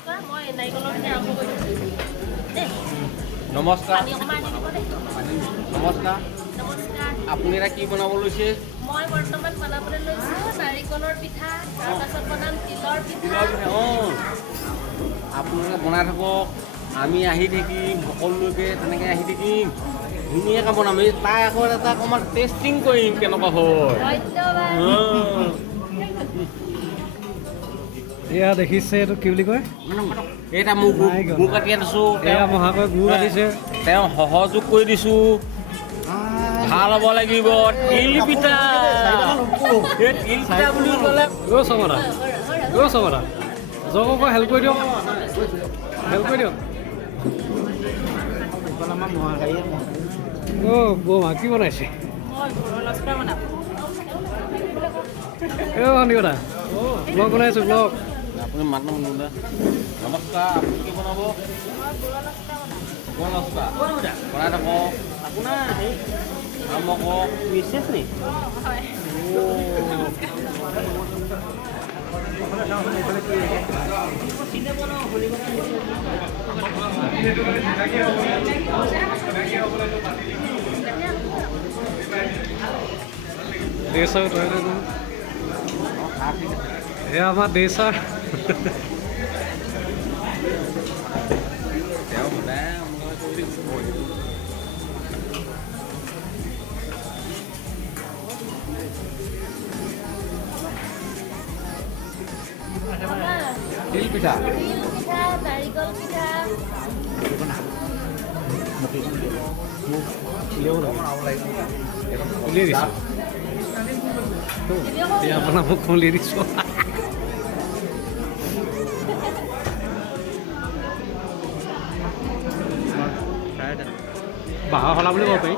নমস্কাৰ মই নাৰিকলৰ পিঠা আৰম্ভ কৰিছোঁ দেই নমস্কাৰ পানী অকণমান আনি দিব দেই নমস্কাৰ নমস্কাৰ আপুনি এটা কি বনাব লৈছে মই বৰ্তমান বনাবলৈ লৈছোঁ নাৰিকলৰ পিঠা তাৰপাছত বনাম তিলৰ পিঠা অঁ আপোনালোকে বনাই থাকক আমি আহি থাকিম সকলোকে তেনেকৈ আহি থাকিম ধুনীয়াকৈ বনাম এই তাই আকৌ এটা অকণমান টেষ্টিং কৰিম কেনেকুৱা হয় ধন্যবাদ এয়া দেখিছে এইটো কি বুলি কয় এতিয়া মোক গু কাটি আনিছোঁ এয়া মহাকৈ গুৰ কাটিছে তেওঁ সহযোগ কৰি দিছোঁ ভাল হ'ব লাগিব তিল পিঠা এই তিল পিঠা বুলি ক'লে অ' চমৰা জগক হেল্প কৰি দিয়ক অ' বৌমা কি বনাইছে ভণ্টিকতা ব্লগ বনাইছোঁ ব্লগ আপুনি মাত নমস্কাৰ আপুনি কি বনাব বনাই থাকক আপোনাৰ নাম কওক বিশেষ নি দেশ এয়া আমাৰ দেশৰ তেওঁ সদায় তিল পিঠা তিল পিঠা নাৰিকল পিঠা উলিয়াই দিছোঁ এয়া আপোনাৰ মোক উলিয়াই দিছোঁ বাঁহৰ সলা বুলি ক'ব পাৰি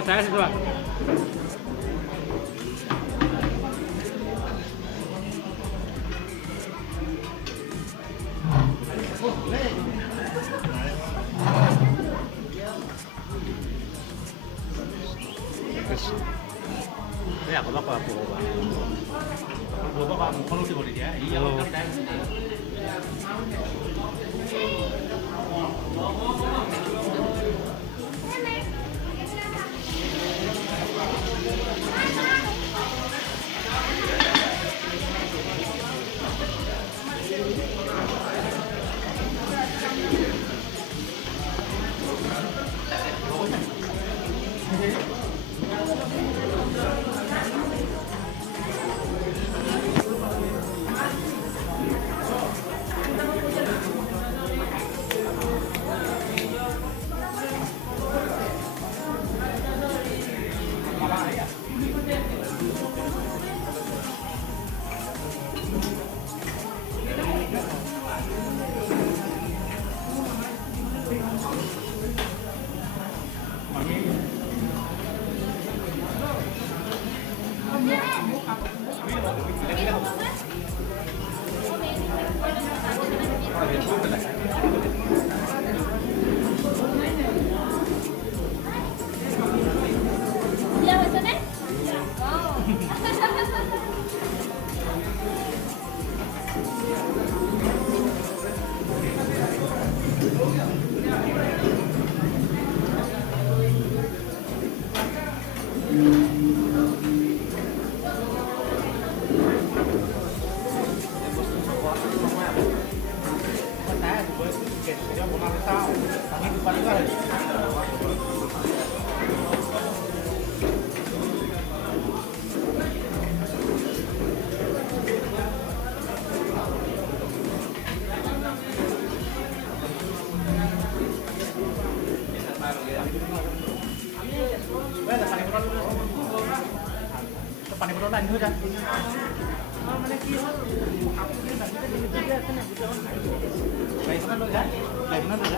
চাই আছোঁ চোৱা দিয়া হৈছেনে পানী বটল আনি থৈ যা মানে কি হ'ল গাড়ীখনত লৈ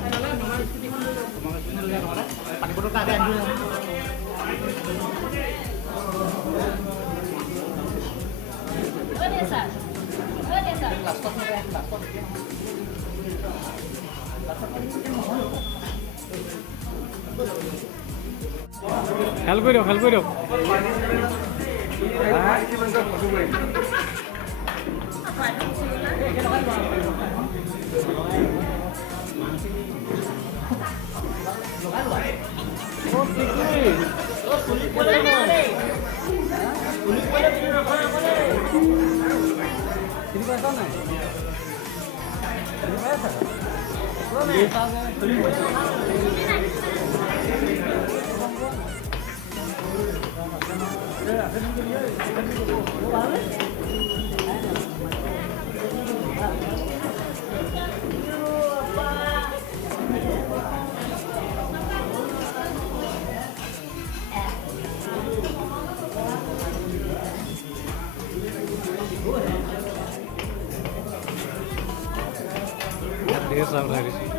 যা পানী বটলটা আগে আনি থৈ যা হেল্প কৰি দিয়ক ढेर सारा है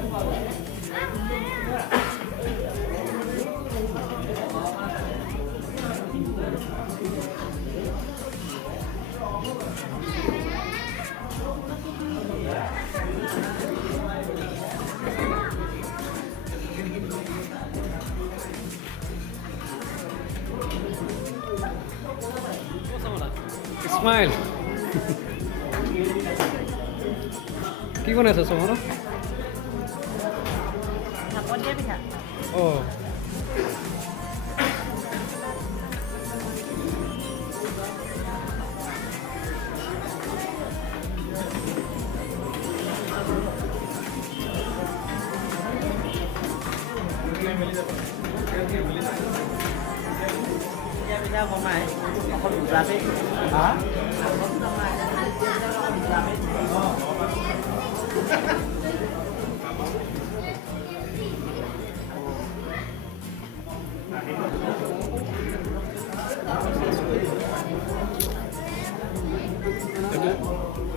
স্মাইল কি বনাইছে চমৰা ভাপত দিয়া পিঠা অঁ পিঠা বনাই অকল গুজৰাটে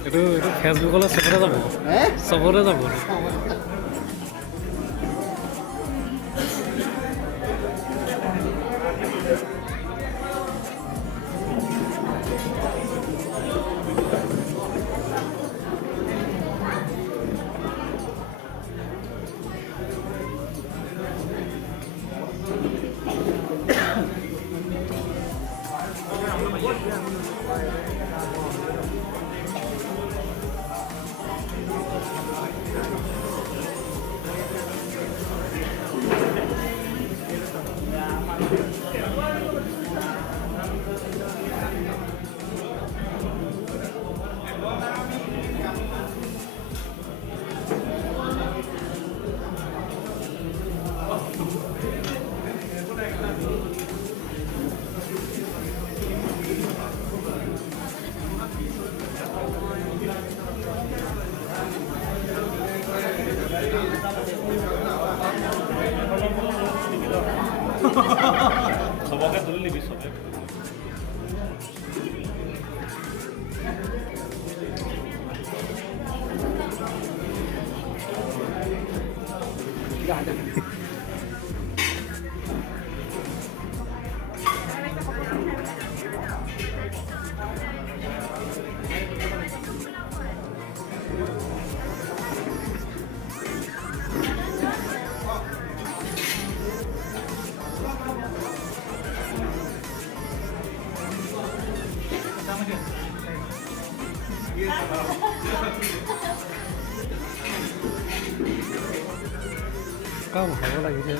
এইটো ফেচবুকলৈ চবতে যাব চবতে যাব চবকে তুলি নিবি চবে কাম হ'ব লাগিছে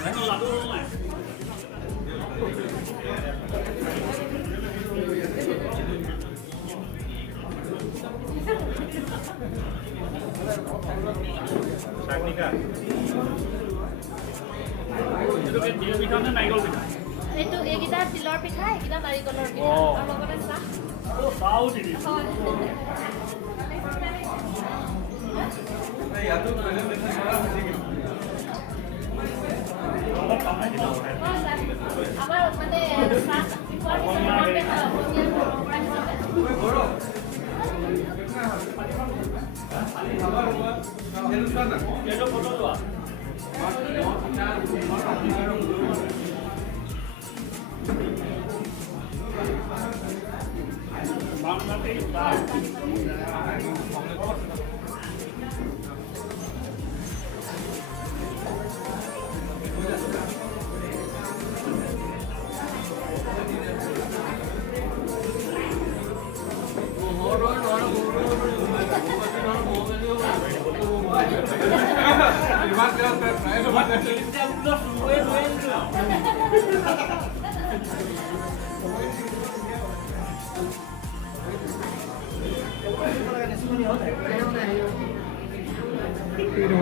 এইটো এইকেইটা তিলৰ পিঠা এইকেইটা নাৰিকলৰ পিঠা আৰু লগতে চাহ আমাৰ মানে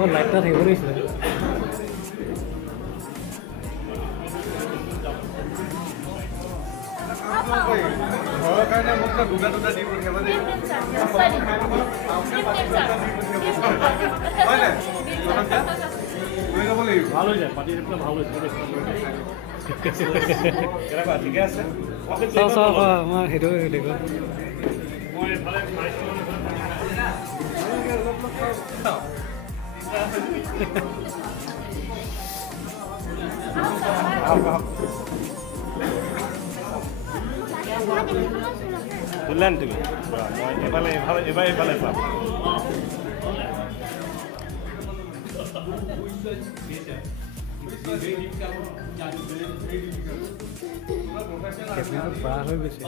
মই লাইট তাত থাকিব লাগিছিলে ঘৰৰ কাৰণে মোক দুটা দি পঠিয়াবা দেই হয় নাই লৈ যাব লাগিব ভাল হৈ যায় পাতি পেলাই ভাল হৈছে কেনেকুৱা ঠিকে আছে চাওঁ আমাৰ সেইটো দেখো মই এফালে তুললেন তুমি মই এইফালে চাম কেবিনটো পাৰ হৈ গৈছে